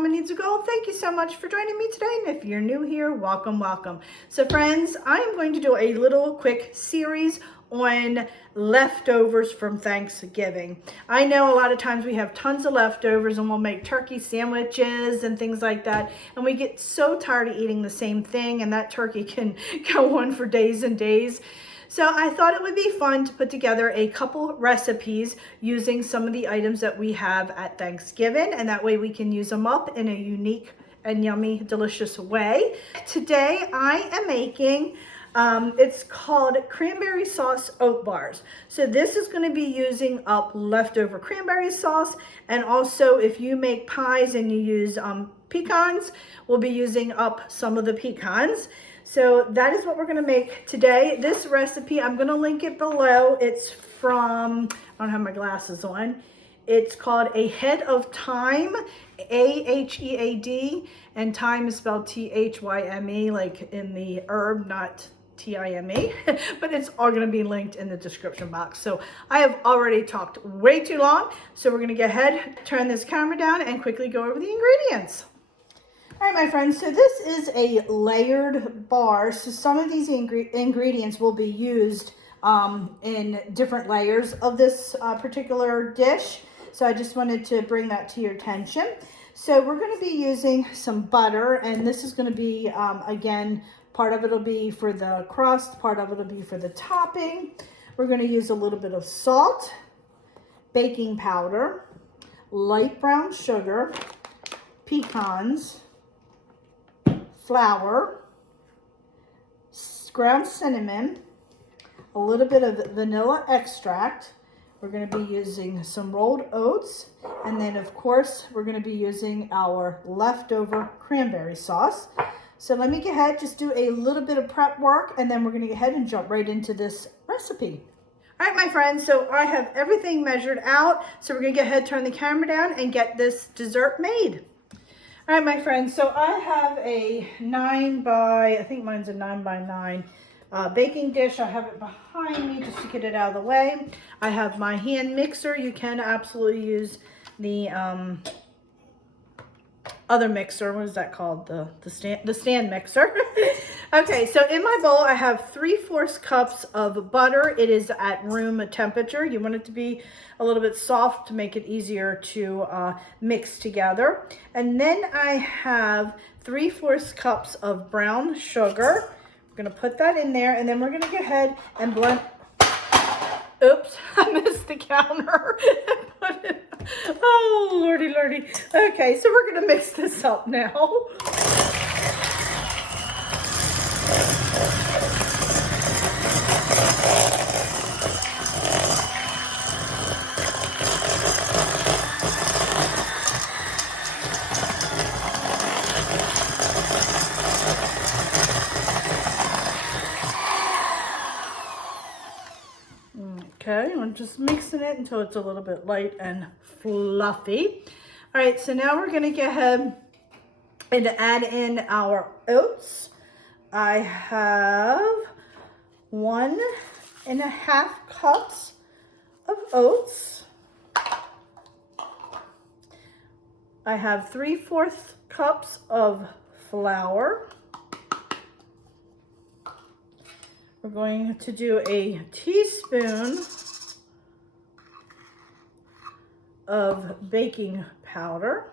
Mama Needs a Goal. Thank you so much for joining me today. And if you're new here, welcome, welcome. So friends, I am going to do a little quick series on leftovers from Thanksgiving. I know a lot of times we have tons of leftovers and we'll make turkey sandwiches and things like that. And we get so tired of eating the same thing, and that turkey can go on for days and days. So I thought it would be fun to put together a couple recipes using some of the items that we have at Thanksgiving, and that way we can use them up in a unique and yummy, delicious way. Today I am making, it's called cranberry sauce oat bars. So this is going to be using up leftover cranberry sauce, and also if you make pies and you use pecans, we'll be using up some of the pecans. So that is what we're gonna make today. This recipe, I'm gonna link it below. It's from, I don't have my glasses on. It's called Ahead of Thyme, A-H-E-A-D, and thyme is spelled T-H-Y-M-E, like in the herb, not T-I-M-E, but it's all gonna be linked in the description box. So I have already talked way too long, so we're gonna go ahead, turn this camera down, and quickly go over the ingredients. All right, my friends, so this is a layered bar. So some of these ingredients will be used in different layers of this particular dish. So I just wanted to bring that to your attention. So we're going to be using some butter, and this is going to be, again, part of it will be for the crust, part of it will be for the topping. We're going to use a little bit of salt, baking powder, light brown sugar, pecans, flour, ground cinnamon, a little bit of vanilla extract. We're going to be using some rolled oats, and then of course we're going to be using our leftover cranberry sauce. So let me go ahead, just do a little bit of prep work, and then we're going to go ahead and jump right into this recipe. All right, my friends, so I have everything measured out. So we're going to go ahead, turn the camera down, and get this dessert made. All right, my friends, so I have a 9 by, I think mine's a 9 by 9 baking dish. I have it behind me just to get it out of the way. I have my hand mixer. You can absolutely use the other mixer. What is that called? The stand mixer. Okay, so in my bowl I have 3/4 cups of butter. It is at room temperature. You want it to be a little bit soft to make it easier to mix together. And then I have 3/4 cups of brown sugar. We're gonna put that in there, and then we're gonna go ahead and blend. Oops, I missed the counter. Oh, lordy, lordy. Okay, so we're gonna mix this up now. Okay, I'm just mixing it until it's a little bit light and fluffy. All right, so now we're gonna go ahead and add in our oats. I have 1.5 cups of oats. I have 3/4 cups of flour. We're going to do a teaspoon of baking powder.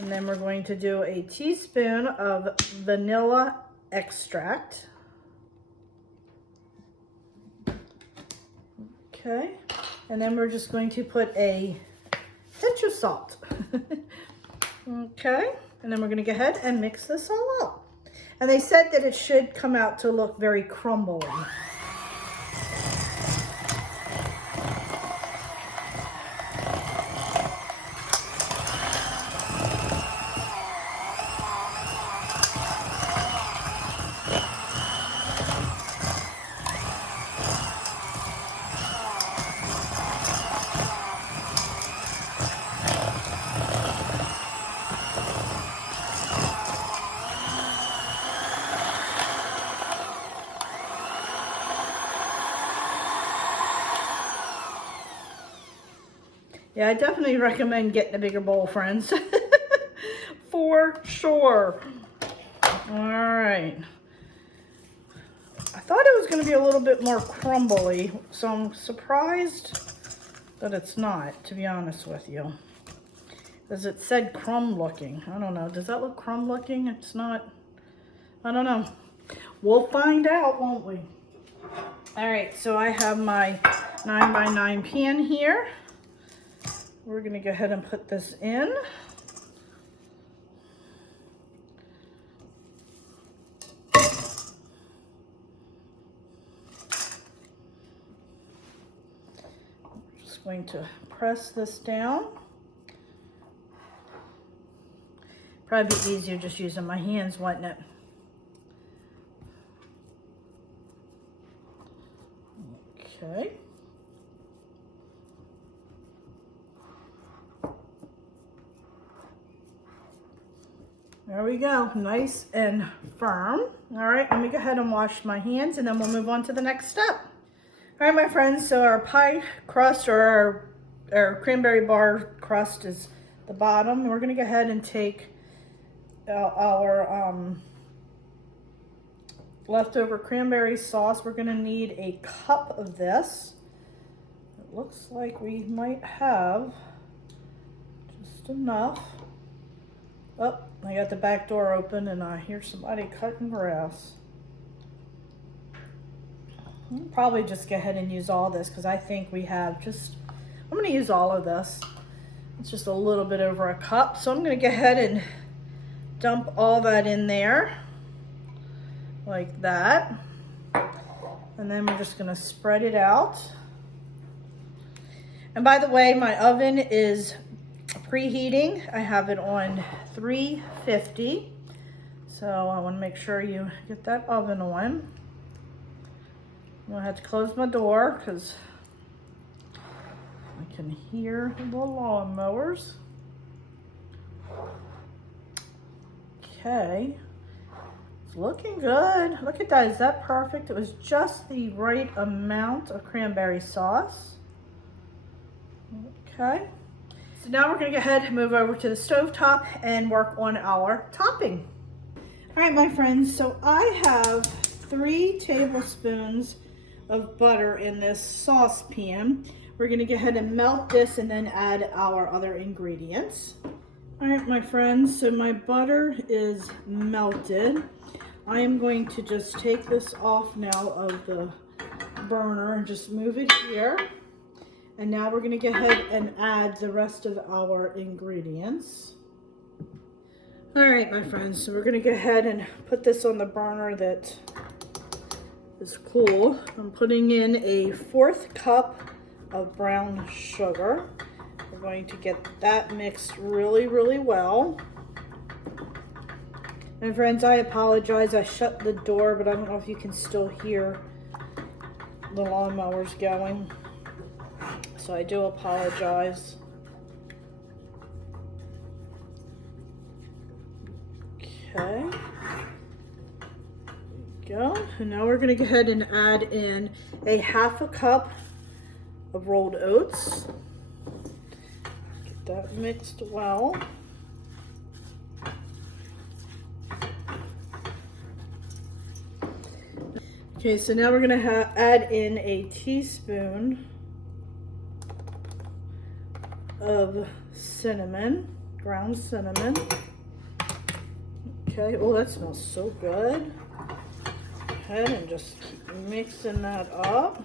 And then we're going to do a teaspoon of vanilla extract. Okay. And then we're just going to put a pinch of salt. Okay. And then we're going to go ahead and mix this all up. And they said that it should come out to look very crumbly. Yeah, I definitely recommend getting a bigger bowl, friends. For sure. All right. I thought it was going to be a little bit more crumbly, so I'm surprised that it's not, to be honest with you. Because it said crumb looking. I don't know. Does that look crumb looking? It's not. I don't know. We'll find out, won't we? All right, so I have my 9x9 pan here. We're going to go ahead and put this in. Just going to press this down. Probably be easier just using my hands, wouldn't it? Okay. There we go, nice and firm. All right, let me go ahead and wash my hands and then we'll move on to the next step. All right, my friends, so our pie crust or our cranberry bar crust is the bottom. We're gonna go ahead and take our leftover cranberry sauce. We're gonna need a cup of this. It looks like we might have just enough. Oh, I got the back door open and I hear somebody cutting grass. I'll probably just go ahead and use all this because I think we have I'm going to use all of this. It's just a little bit over a cup. So I'm going to go ahead and dump all that in there like that. And then we're just going to spread it out. And by the way, my oven is preheating. I have it on 350. So I want to make sure you get that oven on. I'm gonna have to close my door because I can hear the lawnmowers. Okay, it's looking good. Look at that, is that perfect? It was just the right amount of cranberry sauce. Okay. So now we're gonna go ahead and move over to the stovetop and work on our topping. All right, my friends, so I have 3 tablespoons of butter in this saucepan. We're gonna go ahead and melt this and then add our other ingredients. All right, my friends, so my butter is melted. I am going to just take this off now of the burner and just move it here. And now we're gonna go ahead and add the rest of our ingredients. All right, my friends, so we're gonna go ahead and put this on the burner that is cool. I'm putting in a 1/4 cup of brown sugar. We're going to get that mixed really, really well. And friends, I apologize, I shut the door, but I don't know if you can still hear the lawnmowers going. So I do apologize. Okay. Go. And now we're going to go ahead and add in a 1/2 cup of rolled oats. Get that mixed well. Okay, so now we're going to add in a teaspoon of cinnamon, ground cinnamon. Okay, oh, that smells so good. Ahead and just keep mixing that up.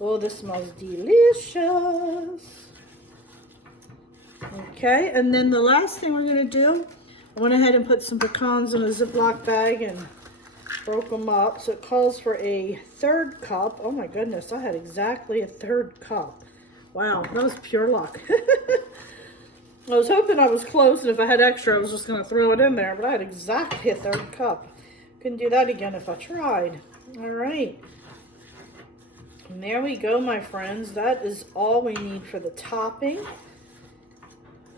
Oh, this smells delicious. Okay, and then the last thing we're gonna do, I went ahead and put some pecans in a Ziploc bag and broke them up. So it calls for a 1/3 cup. Oh my goodness, I had exactly a 1/3 cup. Wow, that was pure luck. I was hoping I was close, and if I had extra, I was just gonna throw it in there, but I had exactly a 1/3 cup. Couldn't do that again if I tried. All right. And there we go, my friends. That is all we need for the topping.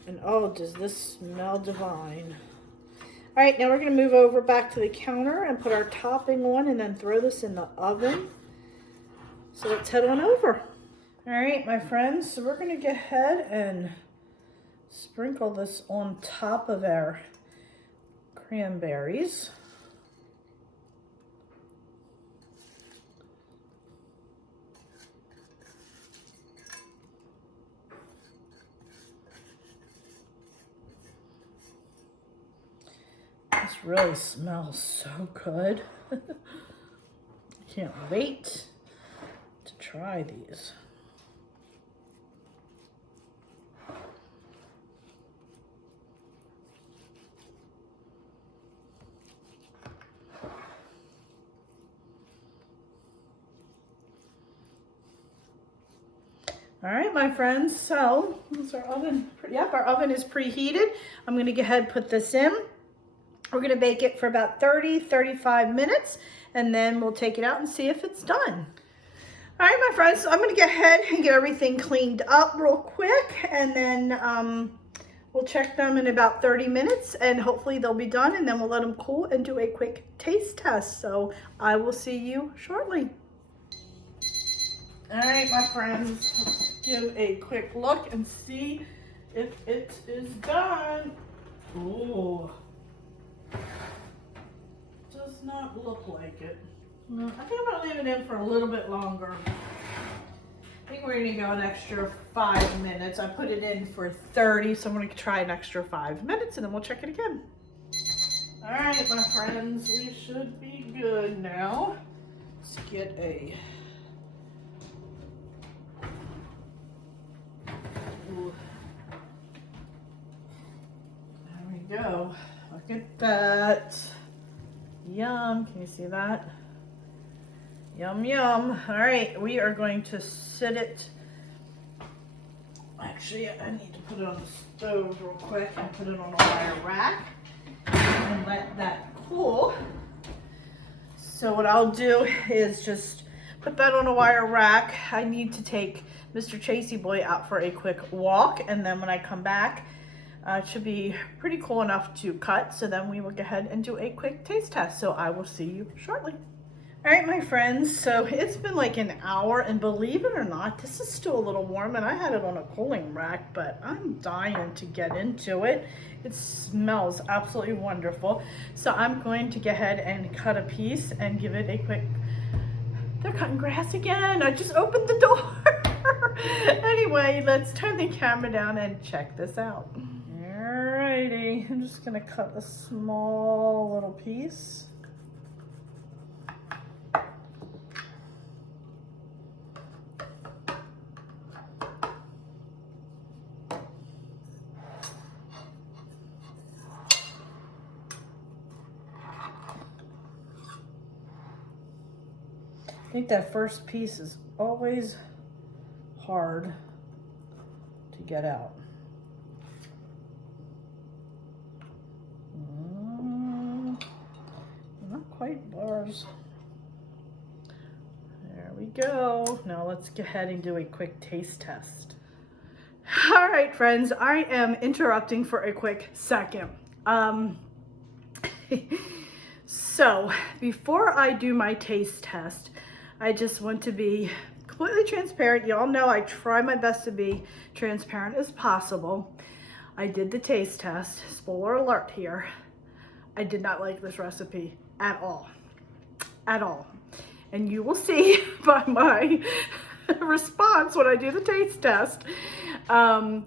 And oh, does this smell divine. All right, now we're gonna move over back to the counter and put our topping on and then throw this in the oven. So let's head on over. All right, my friends, so we're gonna go ahead and sprinkle this on top of our cranberries. This really smells so good. Can't wait to try these. All right, my friends, so is our oven, yep, our oven is preheated. I'm gonna go ahead and put this in. We're gonna bake it for about 30-35 minutes, and then we'll take it out and see if it's done. All right, my friends, so I'm gonna go ahead and get everything cleaned up real quick, and then we'll check them in about 30 minutes, and hopefully they'll be done, and then we'll let them cool and do a quick taste test. So I will see you shortly. All right, my friends, let's give a quick look and see if it is done. Ooh, does not look like it. No, I think I'm gonna leave it in for a little bit longer. I think we're gonna go an extra 5 minutes. I put it in for 30, so I'm gonna try an extra 5 minutes and then we'll check it again. All right, my friends, we should be good now. Let's get a there we go. Look at that. Yum. Can you see that? Yum, yum. All right, we are going to sit it. Actually, I need to put it on the stove real quick and put it on a wire rack and let that cool. So what I'll do is just put that on a wire rack. I need to take Mr. Chasey Boy out for a quick walk, and then when I come back, it should be pretty cool enough to cut, so then we will go ahead and do a quick taste test. So I will see you shortly. All right, my friends, so it's been like an hour, and believe it or not, this is still a little warm, and I had it on a cooling rack, but I'm dying to get into it. It smells absolutely wonderful. So I'm going to go ahead and cut a piece and give it a quick, they're cutting grass again. I just opened the door. Anyway, let's turn the camera down and check this out. Alrighty, I'm just gonna cut a small little piece. I think that first piece is always hard to get out. Not quite bars. There we go. Now let's go ahead and do a quick taste test. All right, friends, I am interrupting for a quick second. So before I do my taste test, I just want to be completely transparent. Y'all know I try my best to be transparent as possible. I did the taste test. Spoiler alert here. I did not like this recipe at all. At all. And you will see by my response when I do the taste test. Now,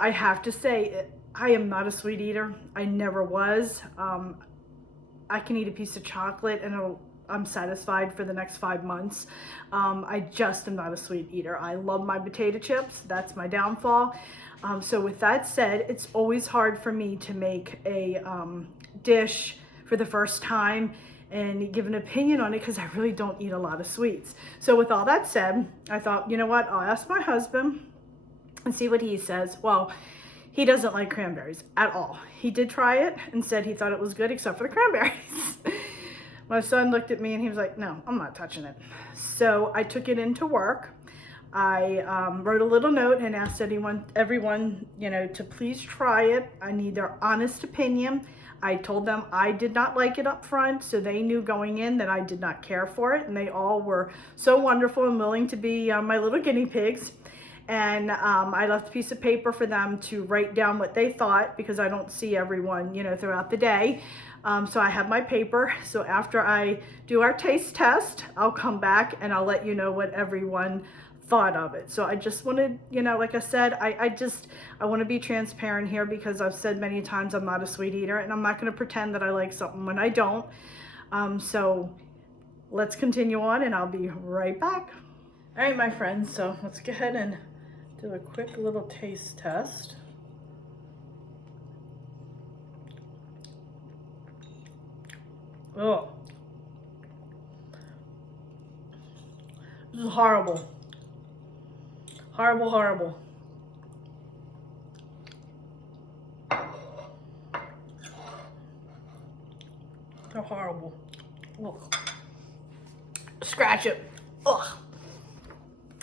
I have to say, I am not a sweet eater. I never was. I can eat a piece of chocolate and I'm satisfied for the next 5 months. I just am not a sweet eater. I love my potato chips. That's my downfall. So with that said, it's always hard for me to make a dish for the first time and give an opinion on it because I really don't eat a lot of sweets. So with all that said, I thought, you know what, I'll ask my husband and see what he says. Well, he doesn't like cranberries at all. He did try it and said he thought it was good except for the cranberries. My son looked at me and he was like, no, I'm not touching it. So I took it into work. I wrote a little note and asked everyone, you know, to please try it. I need their honest opinion. I told them I did not like it up front, so they knew going in that I did not care for it, and they all were so wonderful and willing to be my little guinea pigs. And I left a piece of paper for them to write down what they thought, because I don't see everyone, you know, throughout the day. So I have my paper. So after I do our taste test, I'll come back and I'll let you know what everyone thought of it. So I just wanted, you know, like I said, I want to be transparent here, because I've said many times I'm not a sweet eater, and I'm not going to pretend that I like something when I don't. So let's continue on, and I'll be right back. All right, my friends, so let's go ahead and do a quick little taste test. Oh, this is horrible. Horrible, horrible. They're horrible. Ugh. Scratch it. Ugh.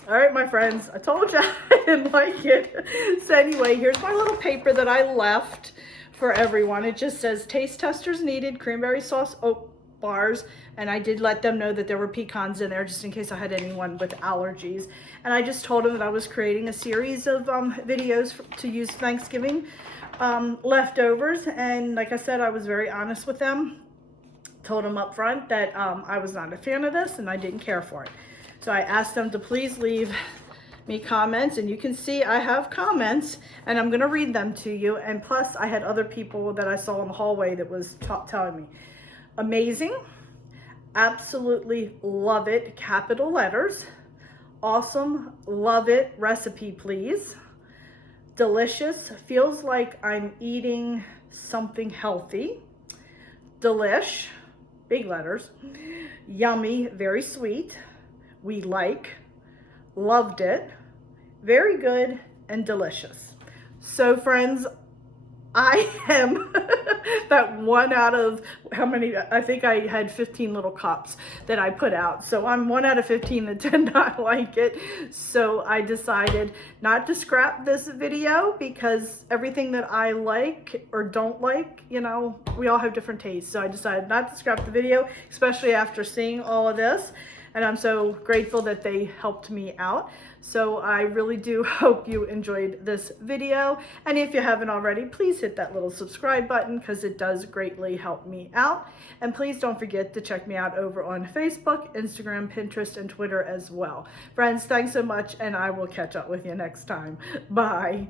All right, my friends, I told you I didn't like it. So anyway, here's my little paper that I left for everyone. It just says taste testers needed, cranberry sauce oat bars, and I did let them know that there were pecans in there just in case I had anyone with allergies. And I just told them that I was creating a series of videos to use Thanksgiving leftovers. And like I said, I was very honest with them. Told them up front that I was not a fan of this and I didn't care for it. So I asked them to please leave me comments, and you can see I have comments, and I'm going to read them to you. And plus I had other people that I saw in the hallway that was telling me, amazing, absolutely love it, capital letters, awesome, love it, recipe please, delicious, feels like I'm eating something healthy, delish, big letters, yummy, very sweet, we like, loved it, very good, and delicious. So friends, I am that one out of how many, I think I had 15 little cups that I put out. So I'm 1 out of 15 that did not like it. So I decided not to scrap this video, because everything that I like or don't like, you know, we all have different tastes. So I decided not to scrap the video, especially after seeing all of this. And I'm so grateful that they helped me out. So I really do hope you enjoyed this video. And if you haven't already, please hit that little subscribe button, because it does greatly help me out. And please don't forget to check me out over on Facebook, Instagram, Pinterest, and Twitter as well. Friends, thanks so much, and I will catch up with you next time. Bye.